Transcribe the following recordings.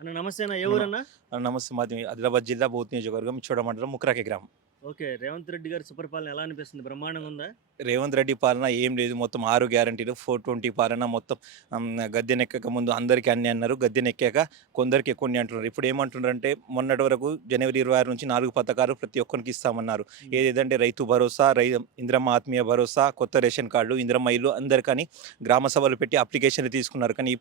అన్న నమస్తే అన్న. ఏ మన ఊరన్నా? నమస్తే. మాది ఆదిలాబాద్ జిల్లా బోధ్ నియోజకవర్గం చోడ మండలం ముక్రాకే గ్రామం. ఓకే. రేవంత్ రెడ్డి గారి సుపరిపాలన ఎలా అనిపిస్తుంది? బ్రహ్మాండంగా ఉందా? రేవంత్ రెడ్డి పాలన ఏం లేదు. మొత్తం 6 గ్యారంటీలు, 420 పాలన మొత్తం. గద్దెనెక్కక ముందు అందరికీ అన్నీ అన్నారు. గద్దెనెక్కాక కొందరికి కొన్ని అంటున్నారు. ఇప్పుడు ఏమంటున్నారంటే మొన్నటి వరకు జనవరి 26 నుంచి 4 పథకాలు ప్రతి ఒక్కరికి ఇస్తామన్నారు. హ్మ్. ఏదేదంటే రైతు భరోసా, ఇందిరమ్మ ఆత్మీయ భరోసా, కొత్త రేషన్ కార్డు, ఇందిరమ్మ ఇల్లు అందరికని గ్రామ సభలు పెట్టి అప్లికేషన్లు తీసుకున్నారు. కానీ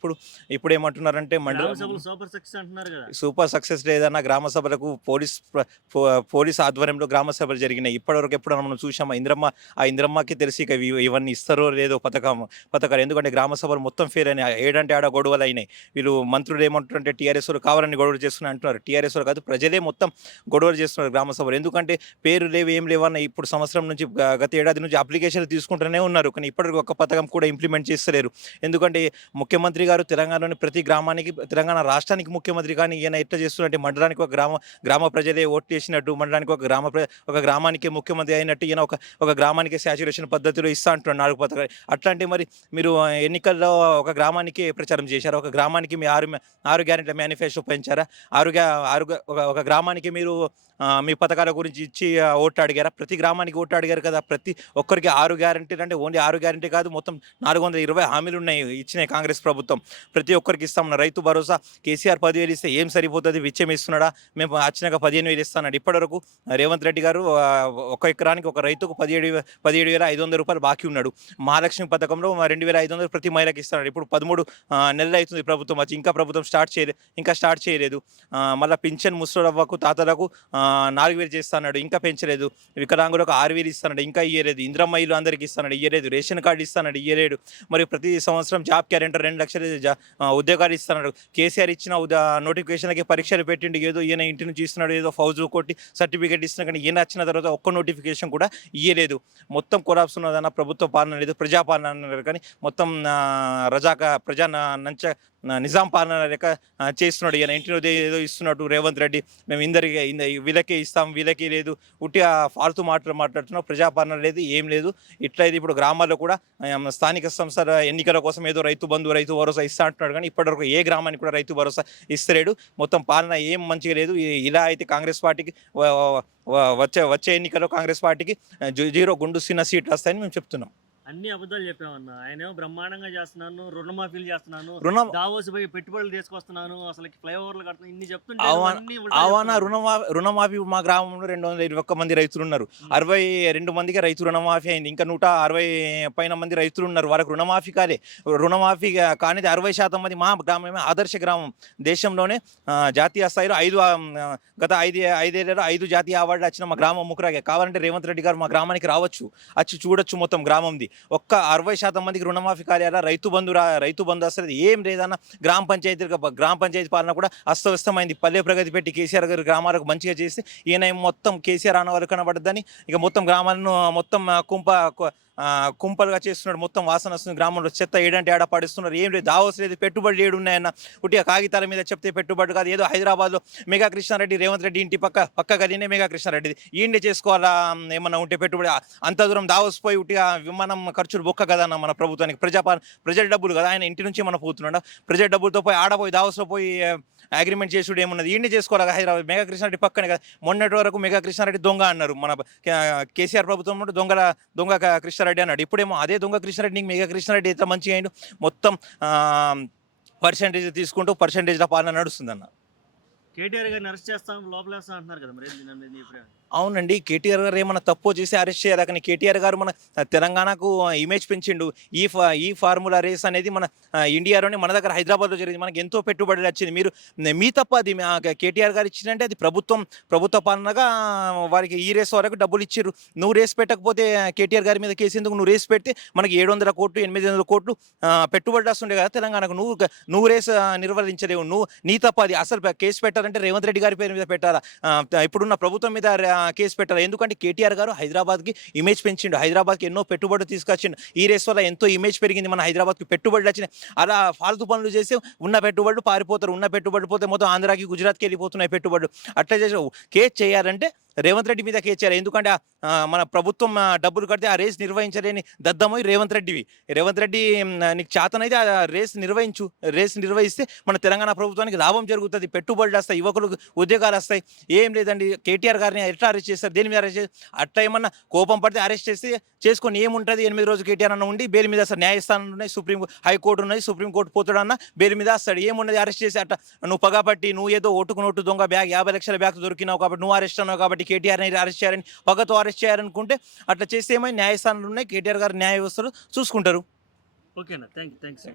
ఇప్పుడు ఏమంటున్నారంటే గ్రామ సభలు సూపర్ సక్సెస్ అంటున్నారు గదా! సూపర్ సక్సెస్ లేదన్న గ్రామ సభలకు పోలీస్ ఆధ్వర్యంలో గ్రామ సభలు జరిగినాయి. ఇప్పటివరకు ఎప్పుడన్నా మనం చూసామా? ఇందిరమ్మకి తెలిసి ఇక ఇవన్నీ ఇస్తారో లేదో పథకాలు. ఎందుకంటే గ్రామ సభలు మొత్తం ఫెయిల్ అయినాయి. ఏడంటే ఆడ గొడవలయినాయి. వీళ్ళు మంత్రులు ఏమంటున్నారంటే టీఆర్ఎస్ వాళ్ళు కావాలని గొడవలు చేస్తున్నారు అంటున్నారు. టీఆర్ఎస్ వాళ్ళు కాదు, ప్రజలే మొత్తం గొడవలు చేస్తున్నారు గ్రామ సభలు. ఎందుకంటే పేరు లేవు, ఏం లేవన్న ఇప్పుడు సంవత్సరం నుంచి గత ఏడాది నుంచి అప్లికేషన్లు తీసుకుంటూనే ఉన్నారు. కానీ ఇప్పటివరకు ఒక్క పథకం కూడా ఇంప్లిమెంట్ చేస్తలేరు. ఎందుకంటే ముఖ్యమంత్రి గారు తెలంగాణలోని ప్రతి గ్రామానికి, తెలంగాణ రాష్ట్రానికి ముఖ్యమంత్రి, కానీ ఈయన ఎట్లా చేస్తున్నారంటే మండలానికి ఒక గ్రామ ప్రజలే ఓట్లేసినట్టు, మండలానికి ఒక గ్రామానికే ముఖ్యమంత్రి అయినట్టు ఈయన ఒక గ్రామానికే శాచ్యురేషన్ పద్ధతిలో ఇస్తా అంటున్నాడు 4 పథకాలు. అట్లాంటి మరి మీరు ఎన్నికల్లో ఒక గ్రామానికే ప్రచారం చేశారా? ఒక గ్రామానికి మీ 6 గ్యారెంటీల మేనిఫెస్టో పెంచారా? ఆరు గ్యా ఆరు గ ఒక ఒక గ్రామానికి మీరు మీ పథకాల గురించి ఇచ్చి ఓట్లు అడిగారా? ప్రతి గ్రామానికి ఓట్లు అడిగారు కదా! ప్రతి ఒక్కరికి 6 గ్యారంటీలు అంటే ఓన్లీ 6 గ్యారంటీ కాదు, మొత్తం 420 హామీలున్నాయి ఇచ్చినాయి కాంగ్రెస్ ప్రభుత్వం. ప్రతి ఒక్కరికి ఇస్తామన్నారు. రైతు భరోసా కేసీఆర్ 10,000 ఇస్తే ఏం సరిపోతది? విచ్చం ఇస్తున్నాడా? మేము వచ్చినాక 15,000 ఇస్తానన్నాడు. ఇప్పటివరకు రేవంత్ రెడ్డి గారు ఒక ఎకరానికి ఒక రైతుకు 17,500 బాకీ ఉన్నాడు. మహాలక్ష్మి పథకంలో 2,500 ప్రతి మహిళకి ఇస్తున్నాడు. ఇప్పుడు 13 నెలలు అవుతుంది ప్రభుత్వం వచ్చి, ఇంకా ప్రభుత్వం స్టార్ట్ చేయలేదు. మళ్ళా పింఛన్ ముసలవ్వకు, తాతలకు 4,000 చేస్తా అన్నాడు, ఇంకా పెంచలేదు. వికలాంగులకు 6,000 ఇస్తాడు, ఇంకా ఇయ్యలేదు. ఇందిరమ్మ ఇల్లు అందరికి ఇస్తాడు, ఇయ్యలేదు. రేషన్ కార్డు ఇస్తాడు, ఇయ్యలేడు. మరి ప్రతి సంవత్సరం జాబ్ క్యాలెండర్ 2 లక్షలు ఉద్యోగాలు ఇస్తున్నాడు. కేసీఆర్ ఇచ్చిన నోటిఫికేషన్లకి పరీక్షలు పెట్టిండు. ఏదో ఈయన ఇంటి నుంచి ఇస్తున్నాడు, ఏదో ఫౌజు కొట్టి సర్టిఫికేట్ ఇస్తున్నా, కానీ ఈయన వచ్చిన తర్వాత ఒక్క నోటిఫికేషన్ కూడా ఇయ్యలేదు. మొత్తం కొలాప్స్ ఉన్నదన్న, ప్రభుత్వ పాలన లేదు, ప్రజాపాలన అన్నారు. కానీ మొత్తం నిజాం పాలన లెక్క చేస్తున్నాడు. ఈయన ఇంటిలో ఏదో ఇస్తున్నట్టు రేవంత్ రెడ్డి. మేము వీళ్ళకే ఇస్తాం, వీళ్ళకే లేదు. ఉట్టిగా ఫాల్తూ మాటలు మాట్లాడుతున్నాం. ప్రజాపాలన లేదు, ఏం లేదు. ఇట్లా ఇది ఇప్పుడు గ్రామాల్లో కూడా స్థానిక సంస్థల ఎన్నికల కోసం ఏదో రైతు బంధు, రైతు భరోసా ఇస్తా అంటున్నాడు. కానీ ఇప్పటివరకు ఏ గ్రామానికి కూడా రైతు భరోసా ఇస్తలేడు. మొత్తం పాలన ఏం మంచిగా లేదు. ఇలా అయితే కాంగ్రెస్ పార్టీకి వచ్చే ఎన్నికల్లో కాంగ్రెస్ పార్టీకి 0 గుండు చిన్న సీట్లు వస్తాయని మేము చెప్తున్నాం. అన్ని అబద్ధాలు చెప్పామన్నా. ఆయనేమో బ్రహ్మాండంగా చేస్తున్నాను, రుణమాఫీలు చేస్తున్నాను, రుణం దావోస్ పోయి పెట్టుబడులు తీసుకొస్తున్నాను, అసలకి ఫ్లైఓవర్లు కడుతున్నాను, ఇన్ని చెప్తుంటే అవన అన్నీ ఉల్టా అవన చెప్తున్నాడు. రుణమాఫీ మా గ్రామంలో 221 మంది రైతులున్నారు. హ్మ్. 62 మందికి రైతు రుణమాఫీ అయింది. ఇంకా 160 పైన మంది రైతులున్నారు. వాళ్ళకి రుణమాఫీ కాలే. రుణమాఫీ కానిది 60% మంది. మా గ్రామమే ఆదర్శ గ్రామం. దేశంలోనే జాతీయ స్థాయిలో గత 5 ఏళ్లలో 5 జాతీయ అవార్డులు వచ్చిన మా గ్రామం ముకురాగే. కావాలంటే రేవంత్ రెడ్డి గారు మా గ్రామానికి రావచ్చు, వచ్చి చూడొచ్చు మొత్తం గ్రామంది. ఒక్క 60% మందికి రుణమాఫీ కార్యాల రైతు బంధు అసలు ఏం లేదన్న. గ్రామ పంచాయతీ పాలన కూడా అస్తవ్యస్తమైంది. పల్లె ప్రగతి పెట్టి కేసీఆర్ గారి గ్రామాలకు మంచిగా చేసి ఈయన మొత్తం కేసీఆర్ అన్న వరకు కనబడద్దని ఇక మొత్తం గ్రామాలను మొత్తం కుంపలుగా చేస్తున్నాడు. మొత్తం వాసన వస్తుంది. గ్రామంలో చెత్త ఏడంటే ఏడ పడిస్తున్నారు. ఏం లేదు, దావోస్ లేదు, పెట్టుబడులు ఏడున్నాయన్న. ఉట్టిగా కాగితాల మీద చెప్తే పెట్టుబడి కాదు. ఏదో హైదరాబాద్లో మెగా కృష్ణారెడ్డి, రేవంత్ రెడ్డి ఇంటి పక్క గదినే మెగా కృష్ణారెడ్డిది. ఈయనే చేసుకోవాలా ఏమన్నా ఉంటే పెట్టుబడి. అంత దూరం దావోస్ పోయి ఉట్టిగా విమానం ఖర్చులు బొక్క కదన్న మన ప్రభుత్వానికి. ప్రజల డబ్బులు కదా, ఆయన ఇంటి నుంచి మనం పోతున్నాడు. ప్రజల డబ్బులతో పోయి ఆడపోయి దావోస్లో పోయి అగ్రిమెంట్ చేసుడు ఏమున్నది? ఈయనే చేసుకోవాలి హైదరాబాద్. మెగా కృష్ణారెడ్డి పక్కనే కదా. మొన్నటి వరకు మెగా కృష్ణారెడ్డి దొంగ అన్నారు. మన కేసీఆర్ ప్రభుత్వం నుండి దొంగ కృష్ణారెడ్డి అన్నాడు. ఇప్పుడేమో అదే దొంగ కృష్ణారెడ్డి నీకు మెగా కృష్ణారెడ్డి ఎంత మంచిగా అయిండు. మొత్తం పర్సంటేజ్ తీసుకుంటూ పర్సంటేజ్ల పాలన నడుస్తుందన్న. కేటీఆర్ గారిని అరెస్ట్ చేస్తాం, లోపలేస్తాం అంటున్నారు కదా, మరి ఏంది నీ అభిప్రాయం? అవునండి. కేటీఆర్ గారు ఏమన్నా తప్పు చేసి అరెస్ట్ చేయాలి. కానీ కేటీఆర్ గారు మన తెలంగాణకు ఇమేజ్ పెంచిండు. ఈ ఫార్ములా రేస్ అనేది మన ఇండియాలోనే, మన దగ్గర హైదరాబాద్లో జరిగింది. మనకి ఎంతో పెట్టుబడులు వచ్చింది. మీ తప్ప అది. కేటీఆర్ గారు ఇచ్చిందంటే అది ప్రభుత్వ పాలనగా వారికి ఈ రేస్ వరకు డబ్బులు ఇచ్చారు. నువ్వు రేస్ పెట్టకపోతే కేటీఆర్ గారి మీద కేసు ఎందుకు? నువ్వు రేస్ పెడితే మనకి 700 కోట్లు 800 కోట్లు పెట్టుబడులు వస్తుండే కదా తెలంగాణకు. నువ్వు రేస్ నిర్వహించలేవు. నీ తప్ప అది. అసలు కేసు పెట్టాలంటే రేవంత్ రెడ్డి గారి పేరు మీద పెట్టాలా, ఇప్పుడున్న ప్రభుత్వం మీద కేసు పెట్టాలి. ఎందుకంటే కేటీఆర్ గారు హైదరాబాద్కి ఇమేజ్ పెంచిండు. హైదరాబాద్కి ఎన్నో పెట్టుబడులు తీసుకొచ్చిండు. ఈ రేస్ వల్ల ఎంతో ఇమేజ్ పెరిగింది. మన హైదరాబాద్కి పెట్టుబడులు వచ్చినాయి. అలా ఫాల్తు పనులు చేసి ఉన్న పెట్టుబడులు పారిపోతారు. ఉన్న పెట్టుబడులు పోతే మొత్తం ఆంధ్రాకి, గుజరాత్కి వెళ్ళిపోతున్నాయి పెట్టుబడులు. అట్లా చేసి కేసు చేయాలంటే రేవంత్ రెడ్డి మీద కేచ్చారు. ఎందుకంటే మన ప్రభుత్వం డబ్బులు కడితే ఆ రేస్ నిర్వహించలేని దద్దమోయి రేవంత్ రెడ్డివి. రేవంత్ రెడ్డి నీకు చేతనైతే ఆ రేస్ నిర్వహించు. రేస్ నిర్వహిస్తే మన తెలంగాణ ప్రభుత్వానికి లాభం జరుగుతుంది, పెట్టుబడులు వస్తాయి, యువకులకు ఉద్యోగాలు వస్తాయి. ఏం లేదండి, కేటీఆర్ గారిని ఎట్లా అరెస్ట్ చేస్తారు, దేని మీద అరెస్ట్ చేస్తారు? అట్లా ఏమన్నా కోపం పడితే అరెస్ట్ చేస్తే చేసుకొని ఏముంటుంది? 8 రోజులు కేటీఆర్ అన్న ఉండి బెయిల్ మీద వస్తాడు. న్యాయస్థానం ఉన్నాయి, హైకోర్టు ఉన్నది, సుప్రీంకోర్టు పోతాడన్న బెయిల్ మీద వస్తాడు. ఏమున్నది అరెస్ట్ చేసి అట్లా నువ్వు పగపట్టి నువ్వు ఏదో ఓటుకు నోటు దొంగ బ్యాగ్ 50 లక్షల బ్యాగ్ దొరికినావు కాబట్టి నువ్వు అరెస్ట్ అన్నావు కాబట్టి కేటీఆర్ని అరెస్ట్ చేయాలని పగతో అరెస్ట్ చేయాలనుకుంటే అట్లా చేస్తే ఏమో న్యాయస్థానాలు ఉన్నాయి, కేటీఆర్ గారు న్యాయ వ్యవస్థలు చూసుకుంటారు. ఓకేనా, థ్యాంక్ యూ.